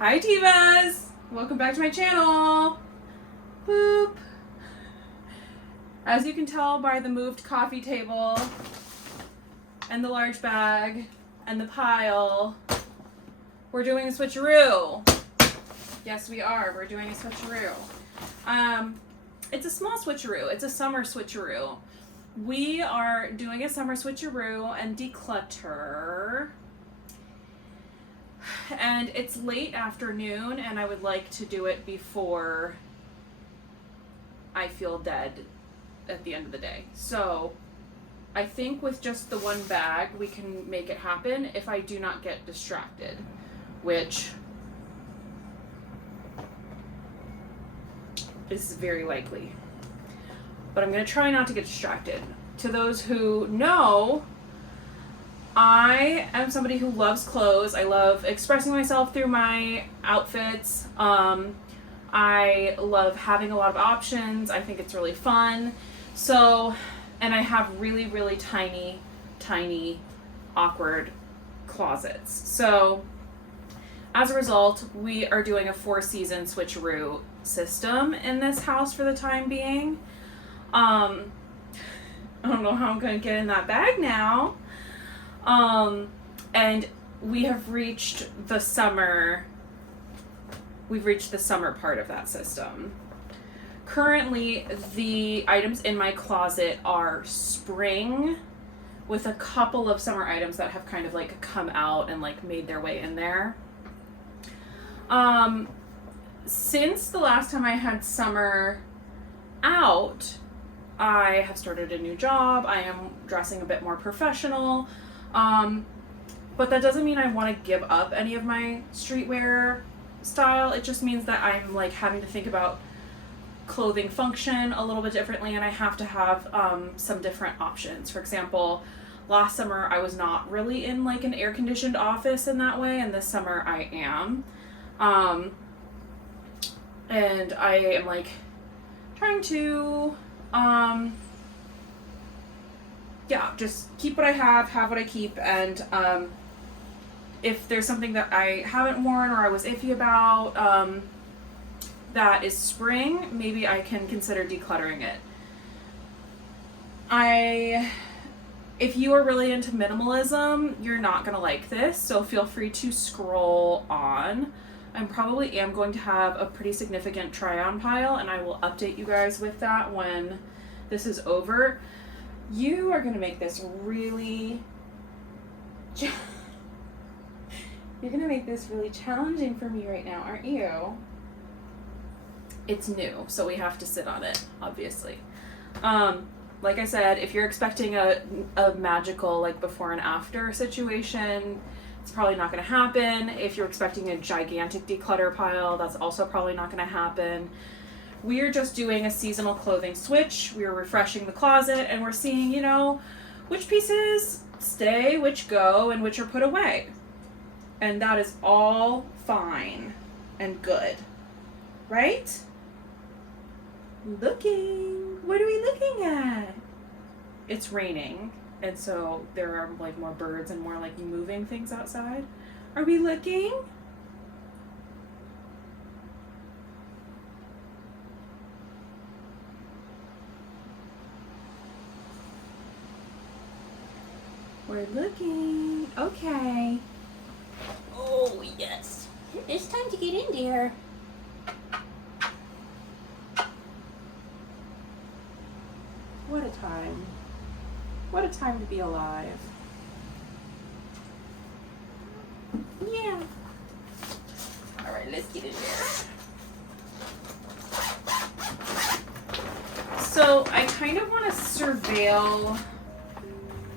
Hi Divas! Welcome back to my channel! Boop! As you can tell by the moved coffee table and the large bag and the pile, we're doing a switcheroo. Yes, we are. We're doing a switcheroo. It's a small switcheroo. It's a summer switcheroo. We are doing a summer switcheroo and declutter. And it's late afternoon, and I would like to do it before I feel dead at the end of the day. So I think with just the one bag, we can make it happen if I do not get distracted, which is very likely. But I'm going to try not to get distracted. To those who know, I am somebody who loves clothes. I love expressing myself through my outfits. I love having a lot of options. I think it's really fun. So, and I have really, really tiny, awkward closets. So, as a result, we are doing a 4-season switcheroo system in this house for the time being. I don't know how I'm going to get in that bag now. And we have reached the summer. We've reached the summer part of that system. Currently, the items in my closet are spring, with a couple of summer items that have kind of like come out and like made their way in there. Since the last time I had summer out, I have started a new job. I am dressing a bit more professional. But that doesn't mean I want to give up any of my streetwear style. It just means that I'm like having to think about clothing function a little bit differently, and I have to have some different options. For example, last summer I was not really in like an air-conditioned office in that way, and this summer I am. And I am like trying to just keep what I have what I keep, and if there's something that I haven't worn or I was iffy about that is spring, maybe I can consider decluttering it. If you are really into minimalism, you're not gonna like this, so feel free to scroll on. I probably am going to have a pretty significant try-on pile, and I will update you guys with that when this is over. You are going to make this really... You're going to make this really challenging for me right now, aren't you? It's new, so we have to sit on it, obviously. Like I said, if you're expecting a magical, like, before and after situation, it's probably not going to happen. If you're expecting a gigantic declutter pile, that's also probably not going to happen. We're just doing a seasonal clothing switch. We're refreshing the closet, and we're seeing, which pieces stay, which go, and which are put away. And that is all fine and good. Right? Looking. What are we looking at? It's raining, and so there are like more birds and more like moving things outside. Are we looking? We're looking. Okay. Oh, yes. It's time to get in there. What a time. What a time to be alive. Yeah. All right, let's get in there. So I kind of want to surveil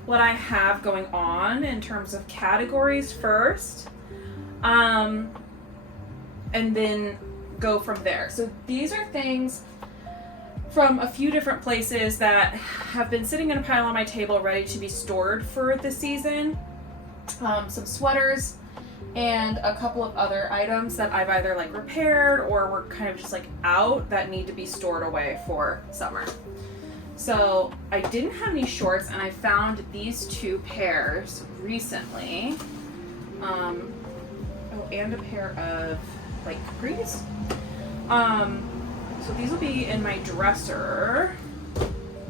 what I have going on in terms of categories first, and then go from there. So these are things from a few different places that have been sitting in a pile on my table ready to be stored for the season. Some sweaters and a couple of other items that I've either like repaired or were kind of just like out that need to be stored away for summer. So I didn't have any shorts, and I found these two pairs recently. Oh, and a pair of like capris. So these will be in my dresser.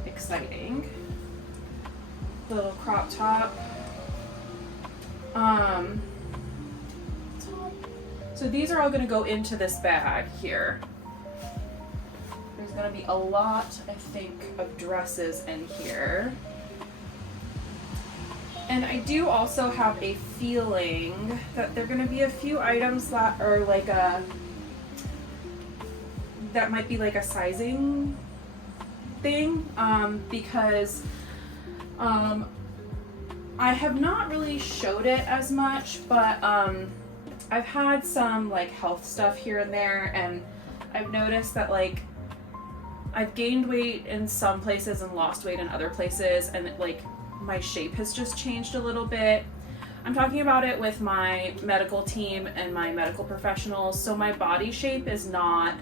Exciting. Little crop top. So these are all going to go into this bag here. There's going to be a lot, I think, of dresses in here. And I do also have a feeling that there are going to be a few items that are like that might be like a sizing thing, because I have not really showed it as much, but I've had some like health stuff here and there, and I've noticed that like I've gained weight in some places and lost weight in other places, and like my shape has just changed a little bit. I'm talking about it with my medical team and my medical professionals, so my body shape is not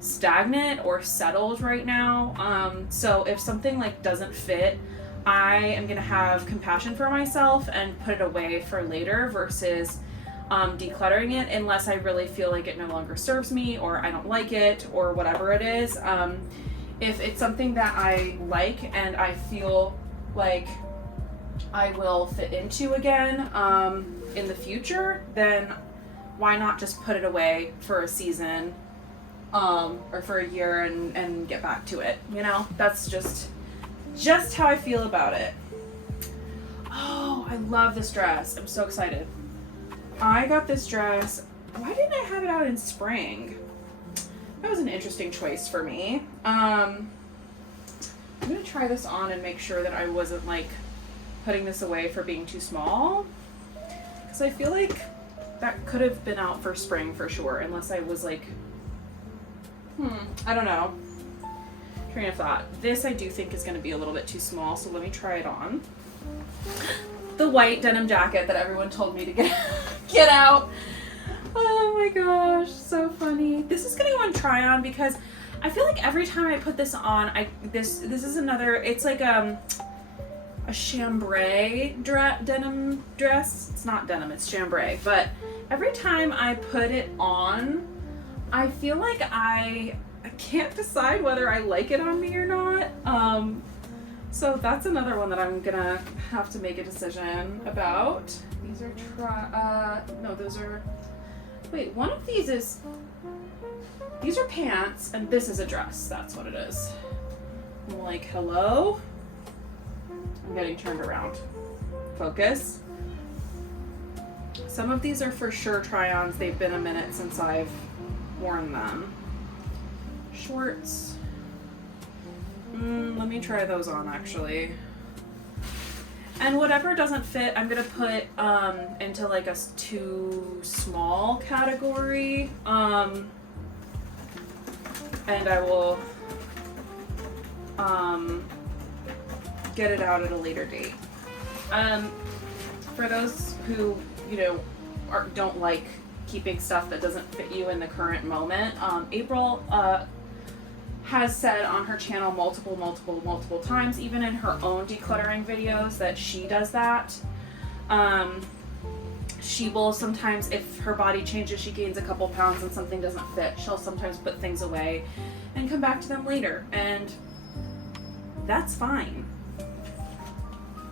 stagnant or settled right now. So if something like doesn't fit, I am gonna have compassion for myself and put it away for later versus decluttering it, unless I really feel like it no longer serves me or I don't like it or whatever it is. If it's something that I like and I feel like I will fit into again in the future, then why not just put it away for a season or for a year and get back to it, you know? That's just how I feel about it. Oh, I love this dress. I'm so excited. I got this dress. Why didn't I have it out in spring? That was an interesting choice for me. I'm gonna try this on and make sure that I wasn't like putting this away for being too small, because I feel like that could have been out for spring for sure, unless I was like, I don't know. Train of thought. This I do think is going to be a little bit too small, so let me try it on. The white denim jacket that everyone told me to get out. Oh my gosh, so funny. This is going to go on try on because I feel like every time I put this on, this is another, it's like a chambray denim dress. It's not denim, it's chambray, but every time I put it on, I feel like I can't decide whether I like it on me or not. So that's another one that I'm gonna have to make a decision about. These are no, those are, wait, one of these is, these are pants and this is a dress. That's what it is. I'm like, hello? I'm getting turned around. Focus. Some of these are for sure try-ons. They've been a minute since I've worn them. Shorts. Let me try those on actually. And whatever doesn't fit, I'm gonna put into like a too small category. And I will get it out at a later date. For those who, you know, don't like keeping stuff that doesn't fit you in the current moment, April has said on her channel multiple times, even in her own decluttering videos, that she does that. She will sometimes, if her body changes, she gains a couple pounds and something doesn't fit, she'll sometimes put things away and come back to them later, and that's fine.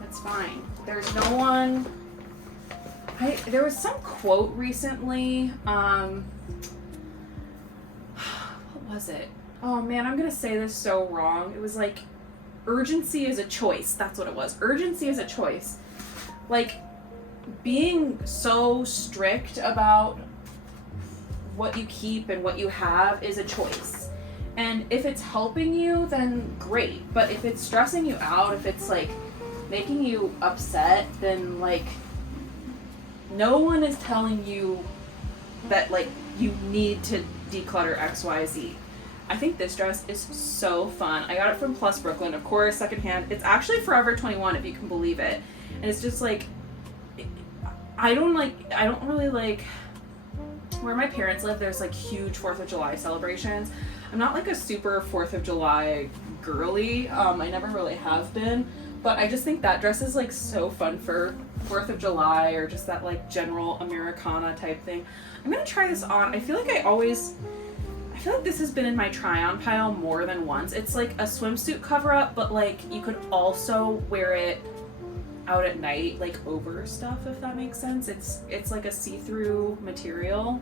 That's fine. There's no one. There was some quote recently. What was it? Oh man, I'm gonna say this so wrong. It was like, urgency is a choice. That's what it was. Urgency is a choice. Like, being so strict about what you keep and what you have is a choice. And if it's helping you, then great. But if it's stressing you out, if it's like making you upset, then like, no one is telling you that like you need to declutter XYZ. I think this dress is so fun. I got it from Plus Brooklyn, of course, secondhand. It's actually Forever 21, if you can believe it. And it's just like, I don't really like, where my parents live, there's like huge 4th of July celebrations. I'm not like a super 4th of July girly. I never really have been. But I just think that dress is like so fun for 4th of July or just that like general Americana type thing. I'm gonna try this on. I feel like this has been in my try on pile more than once. It's like a swimsuit cover up, but like you could also wear it out at night, like over stuff, if that makes sense. It's like a see-through material.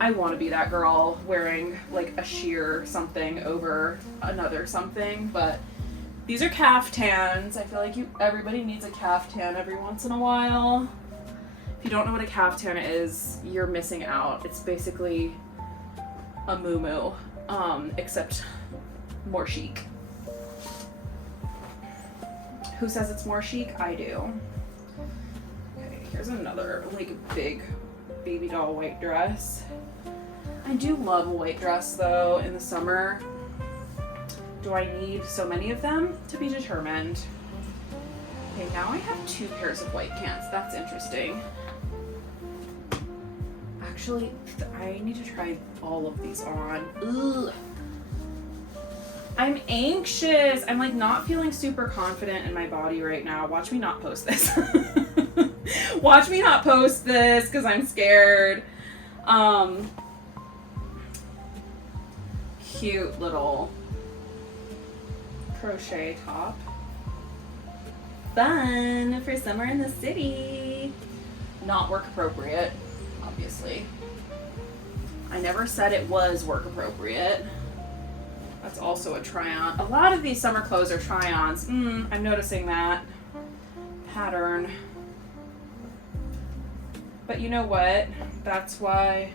I want to be that girl wearing like a sheer something over another something, but these are caftans. I feel like everybody needs a caftan every once in a while. If you don't know what a caftan is, you're missing out. It's basically a muumuu, except more chic. Who says it's more chic? I do. Okay, here's another like big baby doll white dress. I do love a white dress though in the summer. Do I need so many of them? To be determined. Okay, now I have 2 pairs of white pants. That's interesting. Actually, I need to try all of these on. Ugh. I'm anxious. I'm like not feeling super confident in my body right now. Watch me not post this. Watch me not post this because I'm scared. Cute little crochet top. Fun for summer in the city. Not work appropriate, obviously. I never said it was work appropriate. That's also a try-on. A lot of these summer clothes are try-ons. I'm noticing that pattern. But you know what? That's why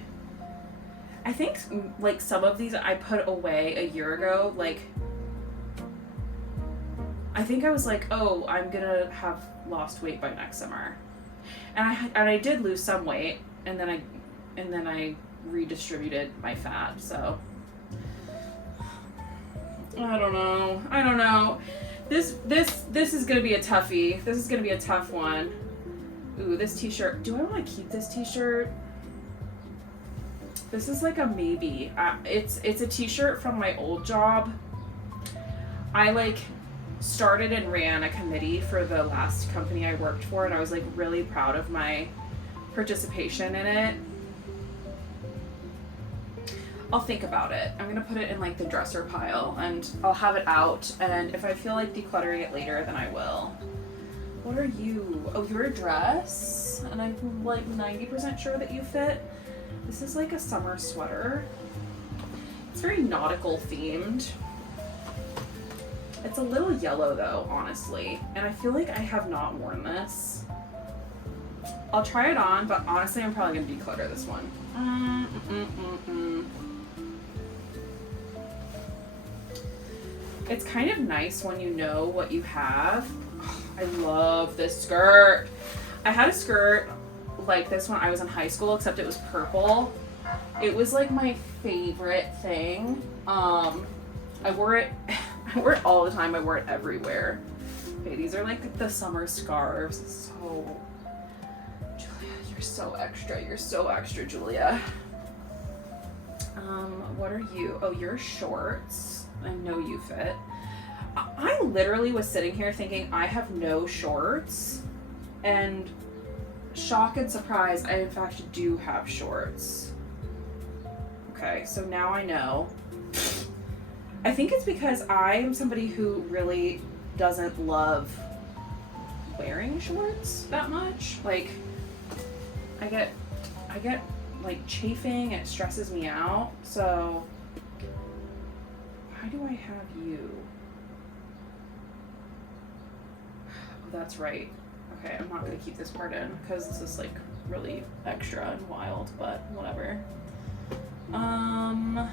I think like some of these I put away a year ago. Like I think I was like, oh, I'm gonna have lost weight by next summer, and I did lose some weight, and then I redistributed my fat. So I don't know. This is gonna be a toughie. This is gonna be a tough one. Ooh, this t-shirt. Do I want to keep this t-shirt? This is like a maybe. It's a t-shirt from my old job. I like started and ran a committee for the last company I worked for, and I was like really proud of my participation in it. I'll think about it. I'm gonna put it in like the dresser pile and I'll have it out, and if I feel like decluttering it later, then I will. What are you? Oh, you're a dress, and I'm like 90% sure that you fit. This is like a summer sweater. It's very nautical themed. It's a little yellow though, honestly, and I feel like I have not worn this. I'll try it on, but honestly, I'm probably gonna declutter this one. It's kind of nice when you know what you have. Oh, I love this skirt. I had a skirt like this when I was in high school, except it was purple. It was like my favorite thing. I wore it all the time. I wore it everywhere. Okay, these are like the summer scarves. So, Julia, you're so extra. You're so extra, Julia. What are you? Oh, you're shorts. I know you fit. I literally was sitting here thinking I have no shorts, and shock and surprise, I in fact do have shorts. Okay, so now I know. I think it's because I am somebody who really doesn't love wearing shorts that much. Like, I get like chafing and it stresses me out. So why do I have you? Oh, that's right. Okay, I'm not gonna keep this part in because this is like really extra and wild, but whatever. Am I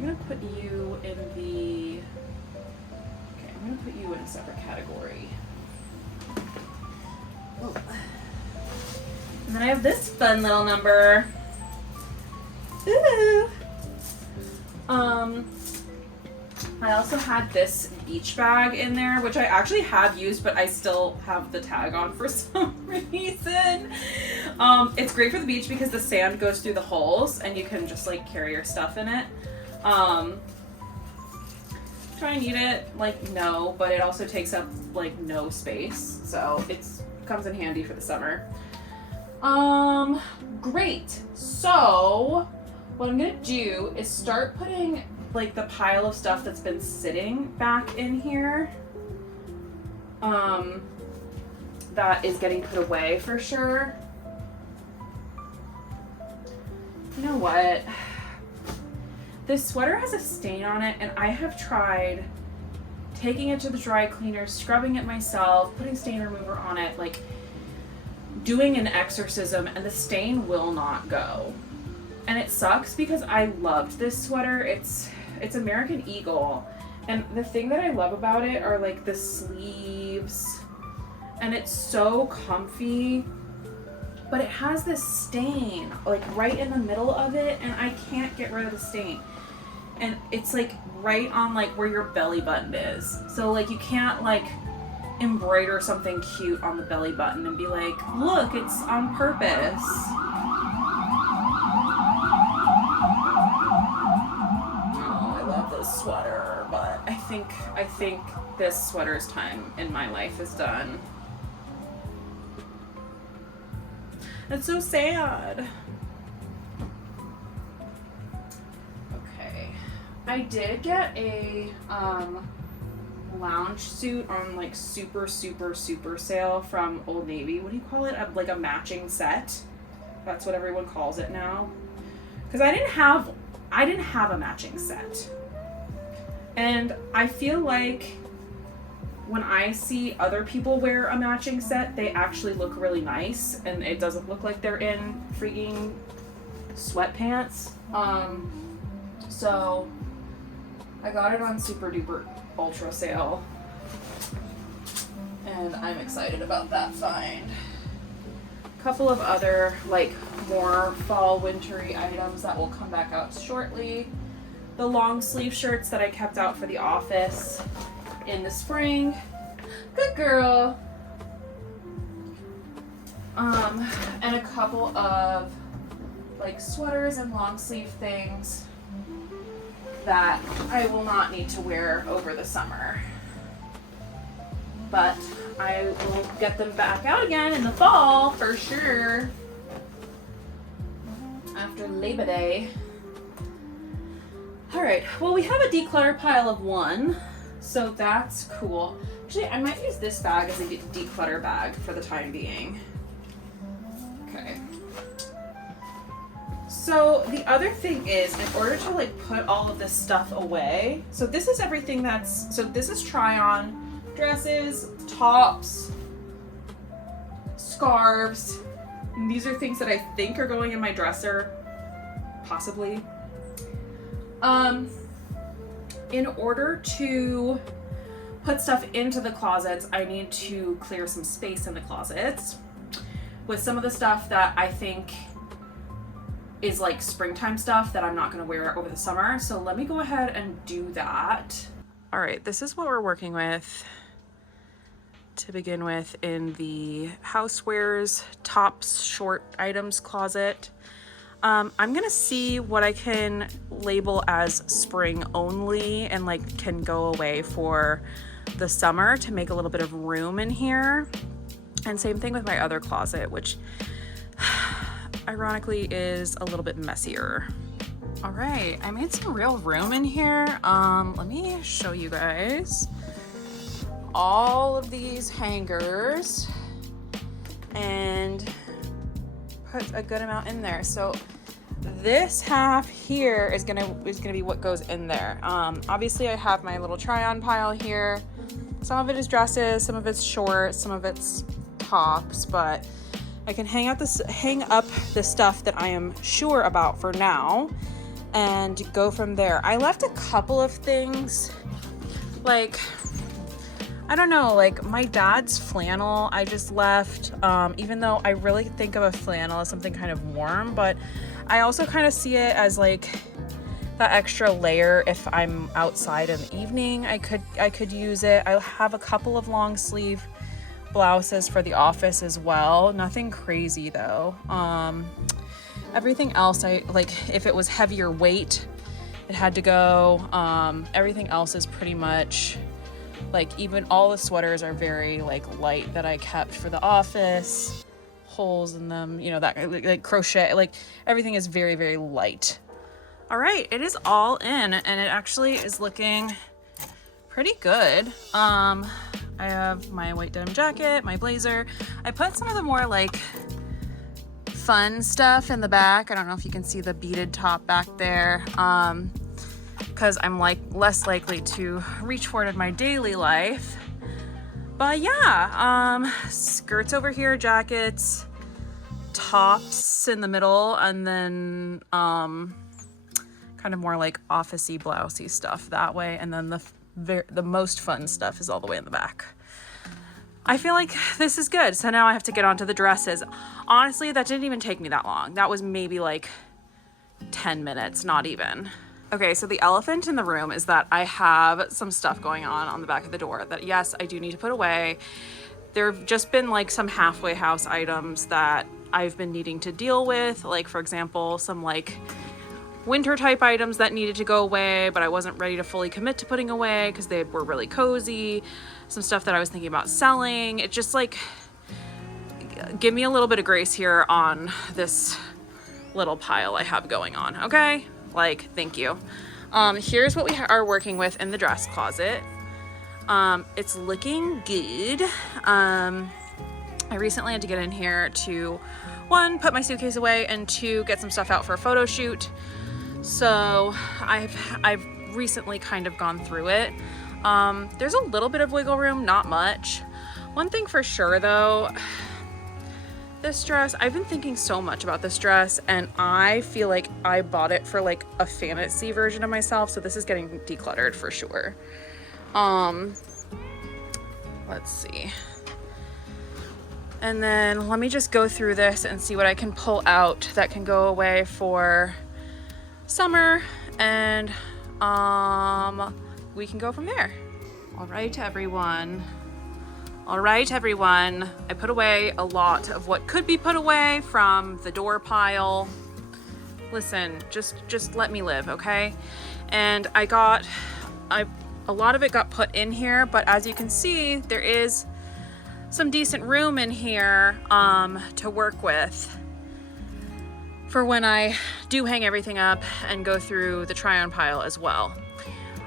gonna put you in the... Okay, I'm gonna put you in a separate category. Oh. And then I have this fun little number. Ooh. I also had this beach bag in there, which I actually have used, but I still have the tag on for some reason. It's great for the beach because the sand goes through the holes and you can just like carry your stuff in it. I'm I need it? Like, no, but it also takes up like no space, so it comes in handy for the summer. Great. So what I'm gonna do is start putting like the pile of stuff that's been sitting back in here. That is getting put away for sure. You know what? This sweater has a stain on it, and I have tried taking it to the dry cleaner, scrubbing it myself, putting stain remover on it, like doing an exorcism, and the stain will not go. And it sucks because I loved this sweater. It's American Eagle, and the thing that I love about it are like the sleeves, and it's so comfy, but it has this stain like right in the middle of it, and I can't get rid of the stain. And it's like right on like where your belly button is, so like you can't like embroider something cute on the belly button and be like, look, it's on purpose. Oh, I love this sweater, but I think this sweater's time in my life is done. That's so sad. Okay. I did get a lounge suit on like super sale from Old Navy. What do you call it? Like a matching set. That's what everyone calls it now. Because I didn't have a matching set. And I feel like when I see other people wear a matching set, they actually look really nice, and it doesn't look like they're in freaking sweatpants. So I got it on super duper ultra sale, and I'm excited about that find. A couple of other like more fall wintry items that will come back out shortly. The long sleeve shirts that I kept out for the office in the spring. Good girl. And a couple of like sweaters and long sleeve things that I will not need to wear over the summer. But I will get them back out again in the fall for sure. After Labor Day. Alright, well, we have a declutter pile of 1. So that's cool. Actually, I might use this bag as a declutter bag for the time being. Okay. So the other thing is, in order to like put all of this stuff away, so this is everything this is try on dresses, tops, scarves. And these are things that I think are going in my dresser, possibly. In order to put stuff into the closets, I need to clear some space in the closets with some of the stuff that I think is like springtime stuff that I'm not going to wear over the summer. So let me go ahead and do that. All right, this is what we're working with to begin with in the housewares, tops, short items closet. I'm gonna see what I can label as spring only and like can go away for the summer to make a little bit of room in here. And same thing with my other closet, which ironically is a little bit messier. All right, I made some real room in here. Let me show you guys all of these hangers and put a good amount in there. So this half here is gonna be what goes in there. Obviously I have my little try-on pile here. Some of it is dresses, some of it's shorts, some of it's tops, but I can hang up the stuff that I am sure about for now and go from there. I left a couple of things, like, I don't know, like my dad's flannel I just left, even though I really think of a flannel as something kind of warm, but I also kind of see it as like that extra layer. If I'm outside in the evening, I could use it. I have a couple of long sleeve blouses for the office as well. Nothing crazy though. Everything else, I like, if it was heavier weight it had to go. Everything else is pretty much like, even all the sweaters are very like light that I kept for the office, holes in them, you know, that like crochet, like everything is very, very light. All right, it is all in and it actually is looking pretty good. I have my white denim jacket, my blazer. I put some of the more like fun stuff in the back. I don't know if you can see the beaded top back there. Because I'm like less likely to reach for it in my daily life. But yeah, skirts over here, jackets, tops in the middle, and then kind of more like office-y, blousey stuff that way, and then the most fun stuff is all the way in the back. I feel like this is good. So now I have to get onto the dresses. Honestly, that didn't even take me that long. That was maybe like 10 minutes, not even. Okay, so the elephant in the room is that I have some stuff going on the back of the door that, yes, I do need to put away. There have just been like some halfway house items that I've been needing to deal with. Like, for example, some like winter type items that needed to go away, but I wasn't ready to fully commit to putting away because they were really cozy. Some stuff that I was thinking about selling. It just like, give me a little bit of grace here on this little pile I have going on, okay? Like, thank you. Here's what we are working with in the dress closet. It's looking good. I recently had to get in here to, 1, put my suitcase away, and 2, get some stuff out for a photo shoot. So I've recently kind of gone through it. There's a little bit of wiggle room, not much. One thing for sure though, this dress, I've been thinking so much about this dress and I feel like I bought it for like a fantasy version of myself. So this is getting decluttered for sure. Let's see. And then let me just go through this and see what I can pull out that can go away for summer, and we can go from there. All right, everyone. I put away a lot of what could be put away from the door pile. Listen, just let me live, okay? And a lot of it got put in here, but as you can see, there is some decent room in here to work with for when I do hang everything up and go through the try-on pile as well.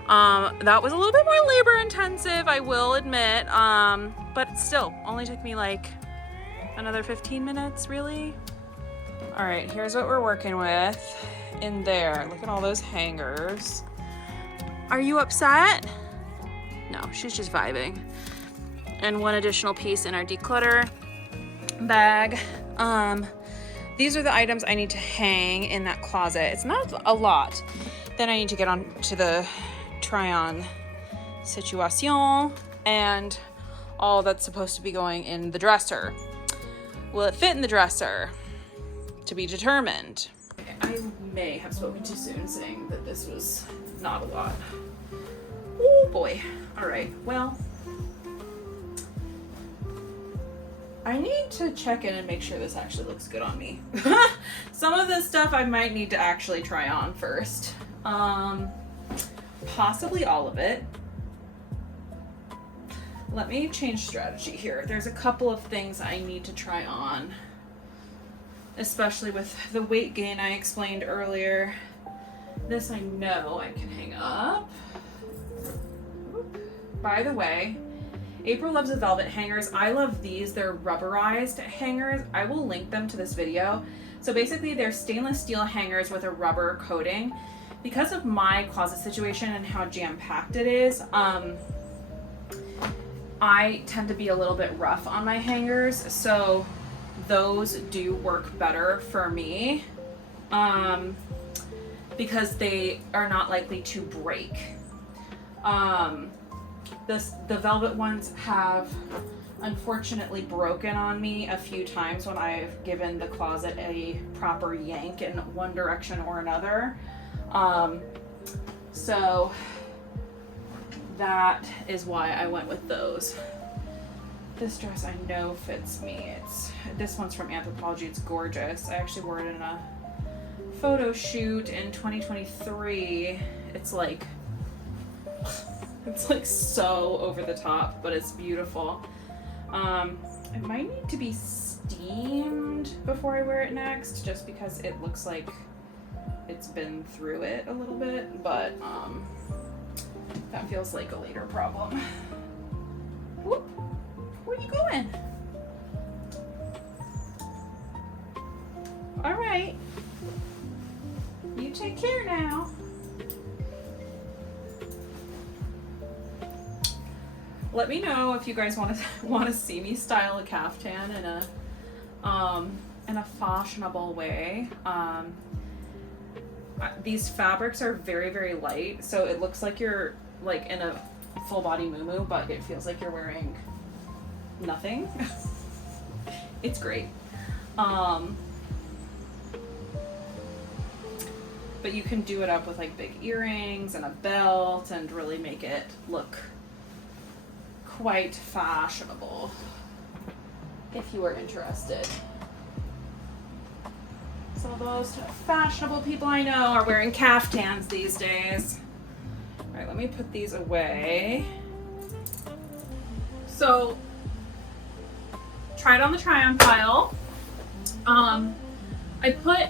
That was a little bit more labor intensive, I will admit, but still only took me like another 15 minutes, really. All right, here's what we're working with in there. Look at all those hangers. Are you upset? No, she's just vibing. And one additional piece in our declutter bag. These are the items I need to hang in that closet. It's not a lot. Then I need to get on to the try-on situation and all that's supposed to be going in the dresser. Will it fit in the dresser? To be determined. I may have spoken too soon saying that this was not a lot. Oh boy. All right, well, I need to check in and make sure this actually looks good on me. Some of this stuff I might need to actually try on first. Possibly all of it. Let me change strategy here. There's a couple of things I need to try on, especially with the weight gain I explained earlier. This I know I can hang up. By the way, April loves the velvet hangers. I love these. They're rubberized hangers. I will link them to this video. So basically they're stainless steel hangers with a rubber coating. Because of my closet situation and how jam-packed it is, I tend to be a little bit rough on my hangers. So those do work better for me because they are not likely to break. The velvet ones have unfortunately broken on me a few times when I've given the closet a proper yank in one direction or another. So that is why I went with those. This dress I know fits me. This one's from Anthropologie. It's gorgeous. I actually wore it in a photo shoot in 2023. It's like so over the top, but it's beautiful. It might need to be steamed before I wear it next, just because it looks like it's been through it a little bit, but that feels like a later problem. Whoop. Where are you going? All right. You take care now. Let me know if you guys want to see me style a caftan in a fashionable way. These fabrics are very, very light, so it looks like you're like in a full body muumuu, but it feels like you're wearing nothing. It's great. But you can do it up with like big earrings and a belt and really make it look quite fashionable if you are interested. Some of those fashionable people I know are wearing caftans these days. All right, let me put these away. So, tried on the try-on pile. I put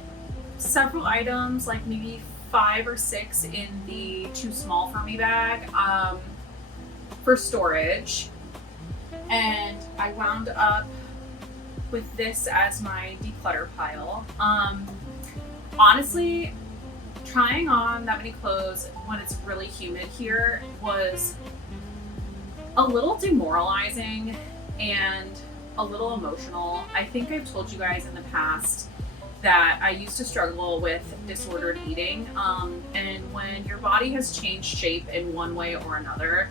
several items, like maybe 5 or 6 in the too small for me bag for storage, and I wound up with this as my declutter pile. Honestly, trying on that many clothes when it's really humid here was a little demoralizing and a little emotional. I think I've told you guys in the past that I used to struggle with disordered eating, and when your body has changed shape in one way or another,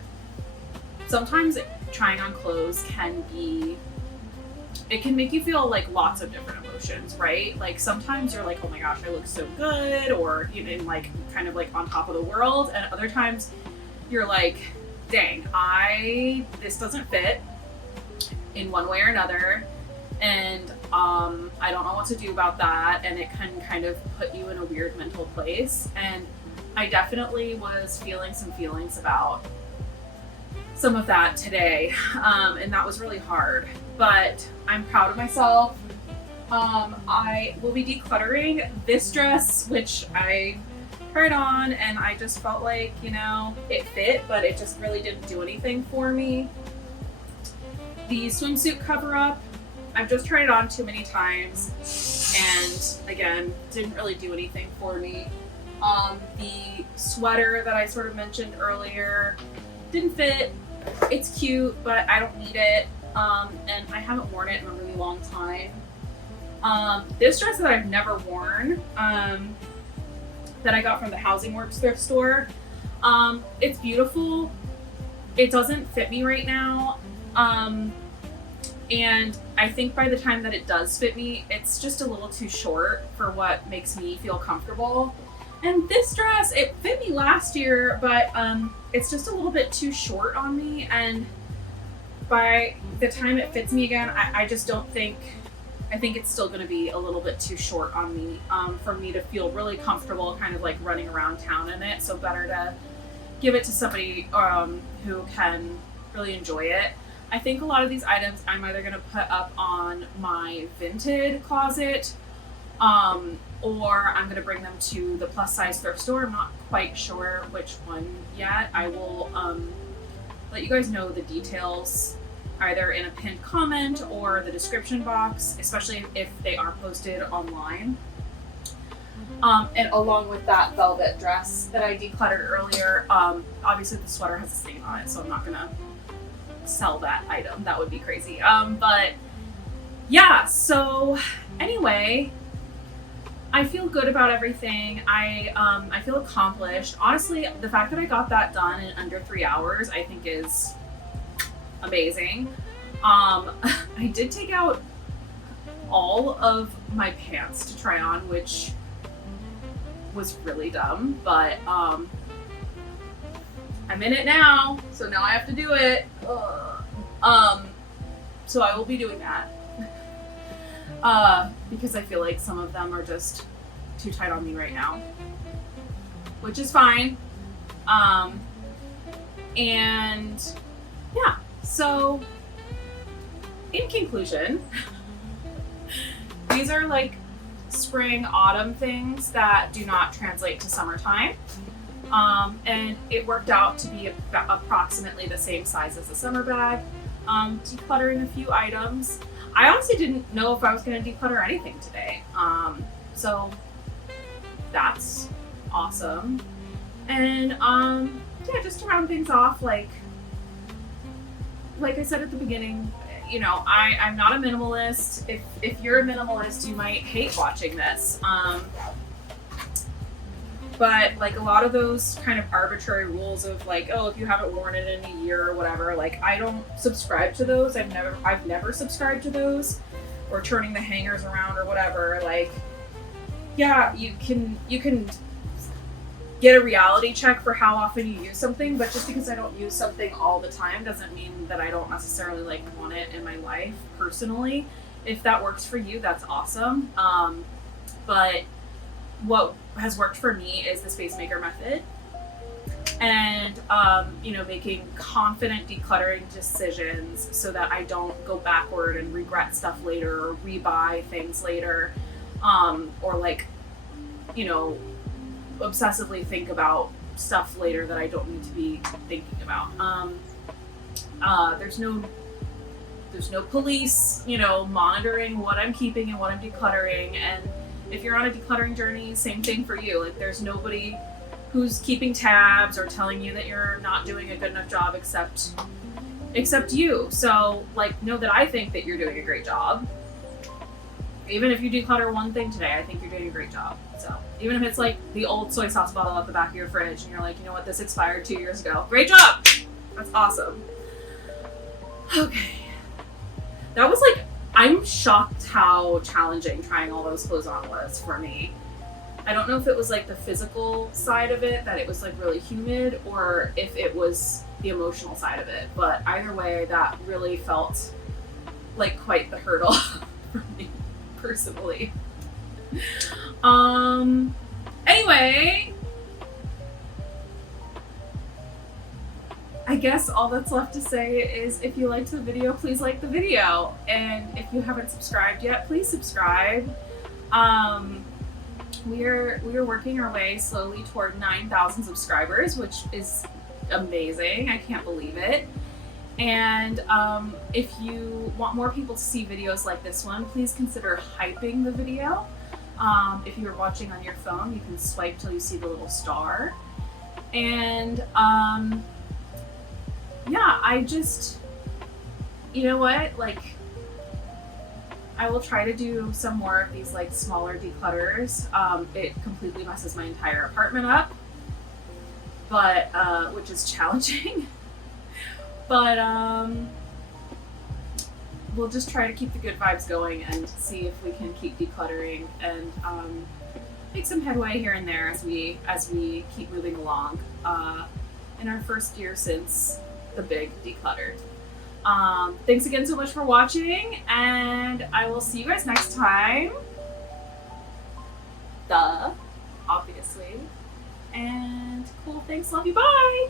sometimes trying on clothes can make you feel like lots of different emotions, right? Like sometimes you're like, oh my gosh, I look so good, or you know, like kind of like on top of the world, and other times you're like, dang, this doesn't fit in one way or another, and I don't know what to do about that, and it can kind of put you in a weird mental place. And I definitely was feeling some feelings about some of that today, and that was really hard, but I'm proud of myself. I will be decluttering this dress, which I tried on, and I just felt like, you know, it fit, but it just really didn't do anything for me. The swimsuit cover-up, I've just tried it on too many times, and again, didn't really do anything for me. The sweater that I sort of mentioned earlier didn't fit. It's cute, but I don't need it, and I haven't worn it in a really long time. This dress that I've never worn, that I got from the Housing Works thrift store, it's beautiful. It doesn't fit me right now, and I think by the time that it does fit me, it's just a little too short for what makes me feel comfortable. And this dress, it fit me last year, but it's just a little bit too short on me, and by the time it fits me again, I just don't think, I think it's still going to be a little bit too short on me for me to feel really comfortable kind of like running around town in it. So better to give it to somebody who can really enjoy it. I think a lot of these items I'm either going to put up on my Vinted closet, or I'm going to bring them to the plus size thrift store. I'm not quite sure which one yet. I will let you guys know the details either in a pinned comment or the description box, especially if they are posted online. And along with that velvet dress that I decluttered earlier, obviously the sweater has a stain on it, so I'm not going to sell that item. That would be crazy. But yeah, so anyway, I feel good about everything. I feel accomplished. Honestly, the fact that I got that done in under 3 hours, I think is amazing. I did take out all of my pants to try on, which was really dumb, but I'm in it now, so now I have to do it. So I will be doing that. Because I feel like some of them are just too tight on me right now, which is fine. And yeah, so in conclusion, these are like spring, autumn things that do not translate to summertime. And it worked out to be approximately the same size as the summer bag. Decluttering a few items. I honestly didn't know if I was going to declutter anything today. So that's awesome. And yeah, just to round things off, like I said at the beginning, you know, I'm not a minimalist. If you're a minimalist, you might hate watching this. But like a lot of those kind of arbitrary rules of like, oh, if you haven't worn it in a year or whatever, like I don't subscribe to those. I've never subscribed to those, or turning the hangers around or whatever. Like, yeah, you can get a reality check for how often you use something, but just because I don't use something all the time doesn't mean that I don't necessarily like want it in my life personally. If that works for you, that's awesome. But what has worked for me is the space maker method, and you know, making confident decluttering decisions so that I don't go backward and regret stuff later or rebuy things later, or like, you know, obsessively think about stuff later that I don't need to be thinking about. There's no police, you know, monitoring what I'm keeping and what I'm decluttering. And if you're on a decluttering journey, same thing for you. Like, there's nobody who's keeping tabs or telling you that you're not doing a good enough job except you. So like, know that I think that you're doing a great job. Even if you declutter one thing today, I think you're doing a great job. So even if it's like the old soy sauce bottle at the back of your fridge and you're like, you know what, this expired 2 years ago. Great job. That's awesome. Okay. That was like, I'm shocked how challenging trying all those clothes on was for me. I don't know if it was like the physical side of it, that it was like really humid, or if it was the emotional side of it. But either way, that really felt like quite the hurdle for me personally. Anyway, I guess all that's left to say is if you liked the video, please like the video. And if you haven't subscribed yet, please subscribe. We're working our way slowly toward 9,000 subscribers, which is amazing. I can't believe it. And if you want more people to see videos like this one, please consider hyping the video. If you're watching on your phone, you can swipe till you see the little star. And yeah, I just, you know what, like, I will try to do some more of these like smaller declutters. It completely messes my entire apartment up, but which is challenging. But we'll just try to keep the good vibes going and see if we can keep decluttering and make some headway here and there as we keep moving along in our first year since the big declutter. Thanks again so much for watching, and I will see you guys next time. Obviously. And cool, thanks, love you, bye!